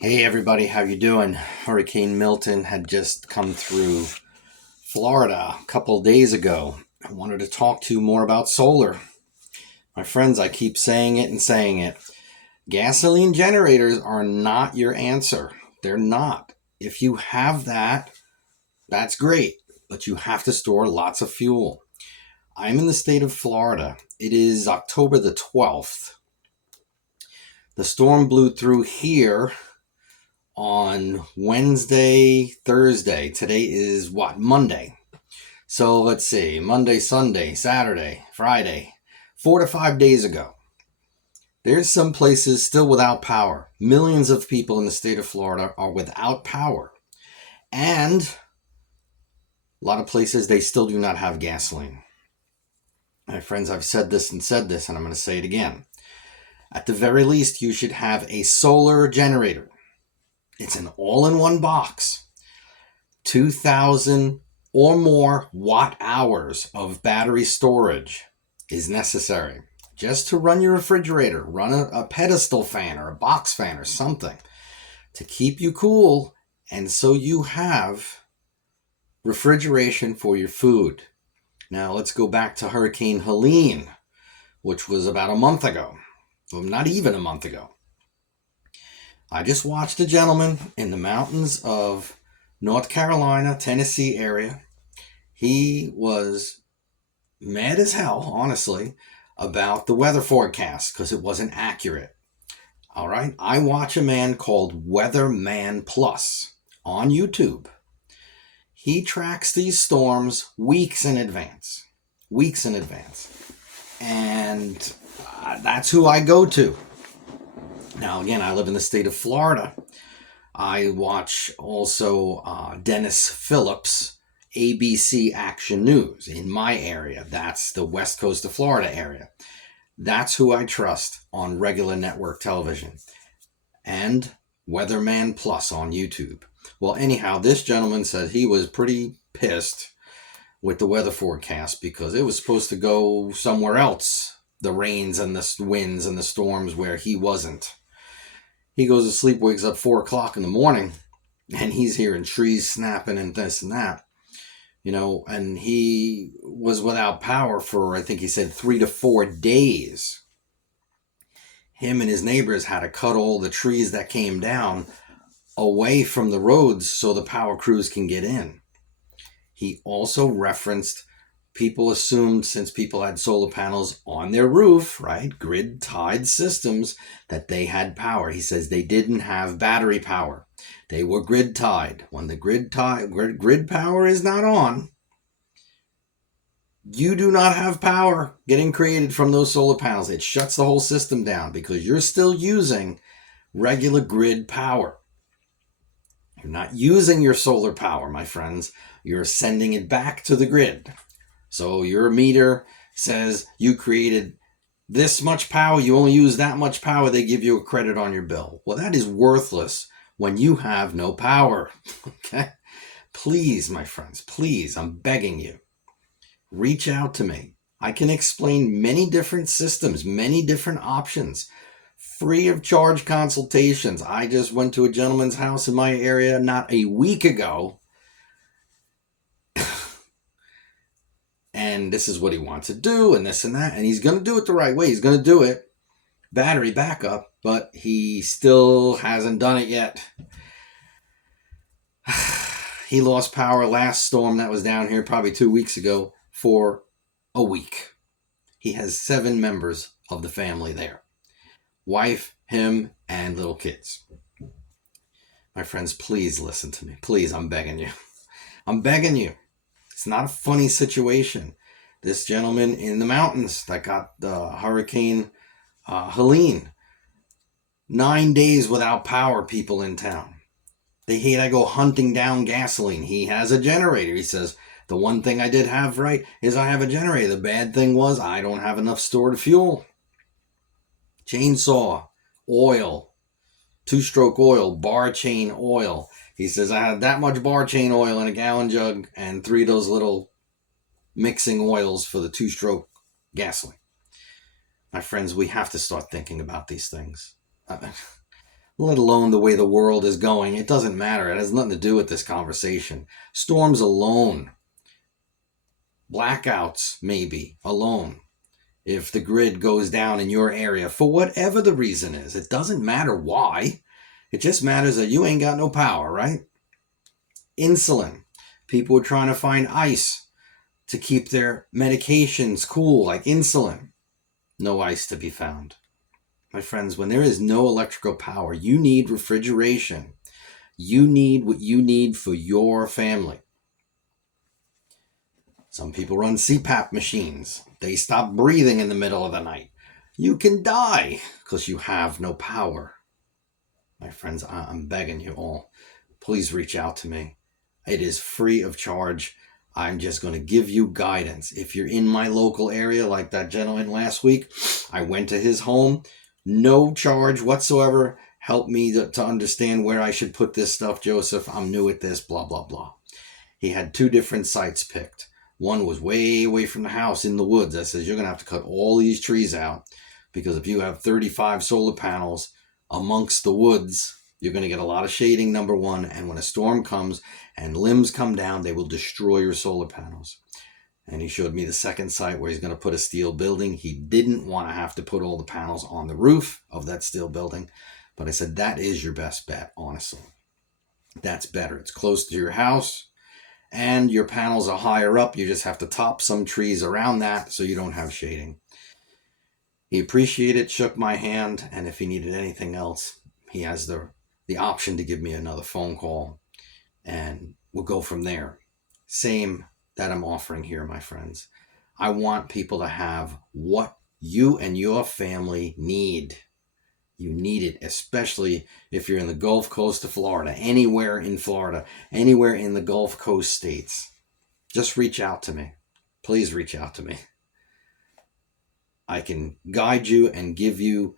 Hey everybody, how you doing? Hurricane Milton had just come through Florida a couple days ago. I wanted to talk to you more about solar. My friends, I keep saying it and saying it. Gasoline generators are not your answer. They're not. If you have that, that's great, but you have to store lots of fuel. I'm in the state of Florida. It is October the 12th. The storm blew through here on Wednesday, Thursday. Today is what? Monday. So let's see. Monday, Sunday, Saturday, Friday. 4 to 5 days ago. There's some places still without power. Millions of people in the state of Florida are without power. And a lot of places they still do not have gasoline. My friends, I've said this, and I'm going to say it again. At the very least, you should have a solar generator. It's an all-in-one box. 2,000 or more watt hours of battery storage is necessary just to run your refrigerator, run a pedestal fan or a box fan or something to keep you cool, and so you have refrigeration for your food. Now let's go back to Hurricane Helene, which was about a month ago. Well, not even a month ago. I just watched a gentleman in the mountains of North Carolina, Tennessee area. He was mad as hell, honestly, about the weather forecast because it wasn't accurate. All right. I watch a man called Weatherman Plus on YouTube. He tracks these storms weeks in advance. Weeks in advance. And that's who I go to. Now, again, I live in the state of Florida. I watch also Dennis Phillips, ABC Action News in my area. That's the west coast of Florida area. That's who I trust on regular network television. And Weatherman Plus on YouTube. Well, anyhow, this gentleman said he was pretty pissed with the weather forecast because it was supposed to go somewhere else. The rains and the winds and the storms where he wasn't. He goes to sleep, wakes up 4 o'clock in the morning, and he's hearing trees snapping and this and that. And he was without power for, I think he said, 3 to 4 days. Him and his neighbors had to cut all the trees that came down away from the roads so the power crews can get in. He also referenced people assumed since people had solar panels on their roof, right, grid tied systems, that they had power. He says they didn't have battery power. They were grid tied. When the grid power is not on, you do not have power getting created from those solar panels. It shuts the whole system down because you're still using regular grid power. You're not using your solar power, my friends. You're sending it back to the grid. So your meter says you created this much power, you only use that much power, they give you a credit on your bill. Well, that is worthless when you have no power. Okay? Please, my friends, please, I'm begging you, reach out to me. I can explain many different systems, many different options, free of charge consultations. I just went to a gentleman's house in my area not a week ago, and this is what he wants to do, and this and that, and he's going to do it the right way. He's going to do it battery backup, but he still hasn't done it yet. He lost power last storm that was down here probably 2 weeks ago for a week. He has 7 members of the family there. Wife, him, and little kids. My friends, please listen to me. Please, I'm begging you. I'm begging you. It's not a funny situation. This gentleman in the mountains that got the Hurricane Helene, 9 days without power, people in town. They hate I go hunting down gasoline. He has a generator. He says, the one thing I did have right is I have a generator. The bad thing was I don't have enough stored fuel. Chainsaw, oil, 2-stroke oil, bar chain oil. He says, I had that much bar chain oil in a gallon jug and 3 of those little mixing oils for the 2-stroke gasoline. My friends, we have to start thinking about these things. let alone the way the world is going. It doesn't matter. It has nothing to do with this conversation. Storms alone, blackouts maybe alone. If the grid goes down in your area for whatever the reason is, it doesn't matter why. It just matters that you ain't got no power, right? Insulin. People are trying to find ice to keep their medications cool, like insulin. No ice to be found. My friends, when there is no electrical power, you need refrigeration. You need what you need for your family. Some people run CPAP machines. They stop breathing in the middle of the night. You can die because you have no power. My friends, I'm begging you all, please reach out to me. It is free of charge. I'm just going to give you guidance. If you're in my local area, like that gentleman last week, I went to his home, no charge whatsoever. Help me to understand where I should put this stuff, Joseph. I'm new at this, blah, blah, blah. He had 2 different sites picked. One was way away from the house in the woods. I says, you're going to have to cut all these trees out because if you have 35 solar panels amongst the woods, you're going to get a lot of shading, number one. And when a storm comes and limbs come down, they will destroy your solar panels. And he showed me the second site where he's going to put a steel building. He didn't want to have to put all the panels on the roof of that steel building. But I said, that is your best bet, honestly. That's better. It's close to your house. And your panels are higher up. You just have to top some trees around that so you don't have shading. He appreciated it, shook my hand, and if he needed anything else, he has the option to give me another phone call, and we'll go from there. Same that I'm offering here, my friends. I want people to have what you and your family need. You need it, especially if you're in the Gulf Coast of Florida, anywhere in Florida, anywhere in the Gulf Coast states. Just reach out to me. Please reach out to me. I can guide you and give you,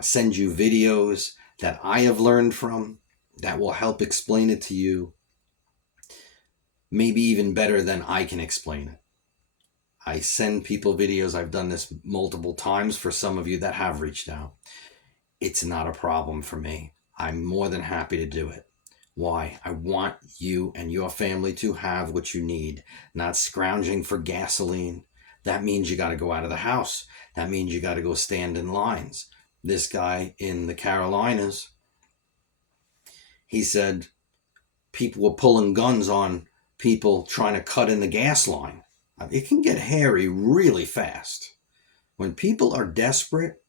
send you videos that I have learned from that will help explain it to you. Maybe even better than I can explain it. I send people videos. I've done this multiple times for some of you that have reached out. It's not a problem for me. I'm more than happy to do it. Why? I want you and your family to have what you need, not scrounging for gasoline. That means you got to go out of the house. That means you got to go stand in lines. This guy in the Carolinas, he said people were pulling guns on people trying to cut in the gas line. It can get hairy really fast. When people are desperate,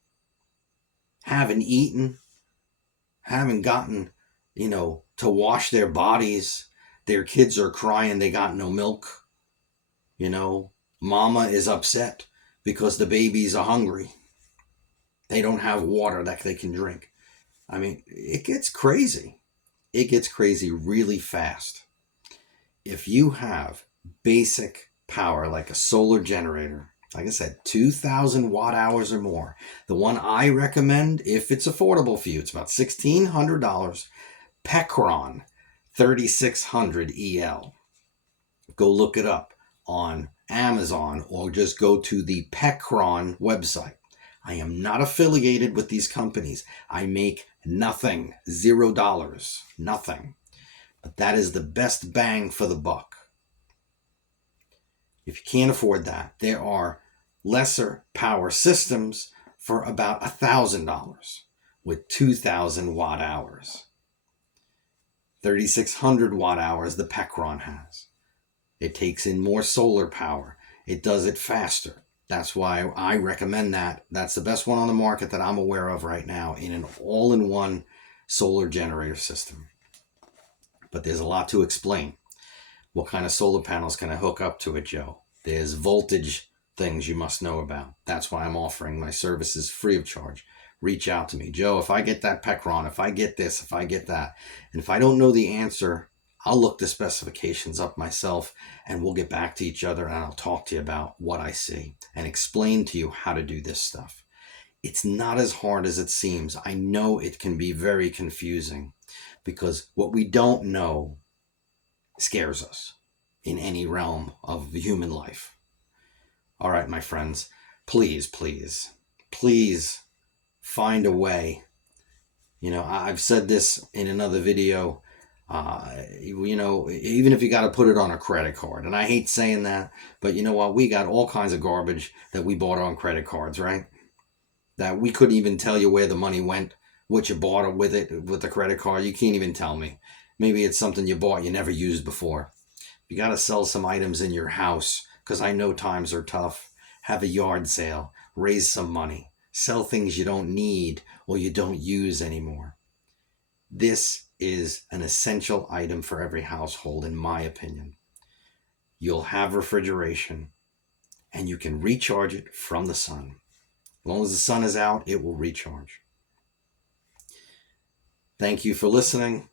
haven't eaten, haven't gotten, to wash their bodies. Their kids are crying they got no milk. Mama is upset because the babies are hungry. They don't have water that they can drink. I mean, it gets crazy. It gets crazy really fast. If you have basic power like a solar generator, like I said, 2,000 watt hours or more. The one I recommend, if it's affordable for you, it's about $1,600. Pecron 3600 EL. Go look it up on Amazon or just go to the Pecron website. I am not affiliated with these companies. I make nothing, $0, nothing. But that is the best bang for the buck. If you can't afford that, there are lesser power systems for about $1,000 with 2,000 watt hours. 3,600 watt hours the Pecron has. It takes in more solar power. It does it faster. That's why I recommend that. That's the best one on the market that I'm aware of right now in an all-in-one solar generator system. But there's a lot to explain. What kind of solar panels can I hook up to it, Joe? There's voltage things you must know about. That's why I'm offering my services free of charge. Reach out to me. Joe, if I get that Pecron, if I get this, if I get that, and if I don't know the answer, I'll look the specifications up myself and we'll get back to each other and I'll talk to you about what I see and explain to you how to do this stuff. It's not as hard as it seems. I know it can be very confusing because what we don't know scares us in any realm of human life. All right, my friends, please, please, please find a way. I've said this in another video. Even if you got to put it on a credit card, and I hate saying that, but you know what? We got all kinds of garbage that we bought on credit cards, right? That we couldn't even tell you where the money went, what you bought with it, with the credit card. You can't even tell me. Maybe it's something you bought you never used before. You got to sell some items in your house because I know times are tough. Have a yard sale, raise some money, sell things you don't need or you don't use anymore. This is an essential item for every household, in my opinion. You'll have refrigeration and you can recharge it from the sun. As long as the sun is out, it will recharge. Thank you for listening.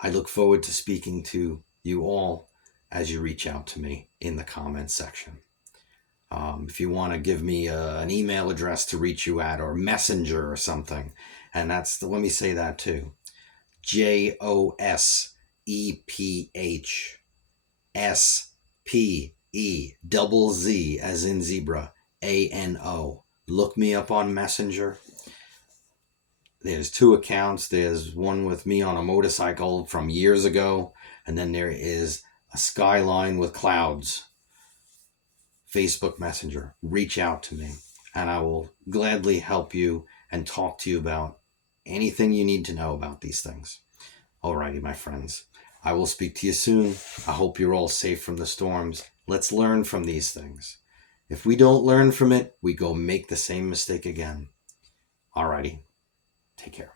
I look forward to speaking to you all as you reach out to me in the comments section. If you want to give me an email address to reach you at, or Messenger or something, and let me say that too. JOSEPHSPEZZ as in zebra, ANO. Look me up on Messenger. There's 2 accounts. There's one with me on a motorcycle from years ago, and then there is a skyline with clouds. Facebook Messenger. Reach out to me, and I will gladly help you and talk to you about anything you need to know about these things. Alrighty, my friends. I will speak to you soon. I hope you're all safe from the storms. Let's learn from these things. If we don't learn from it, we go make the same mistake again. Alrighty. Take care.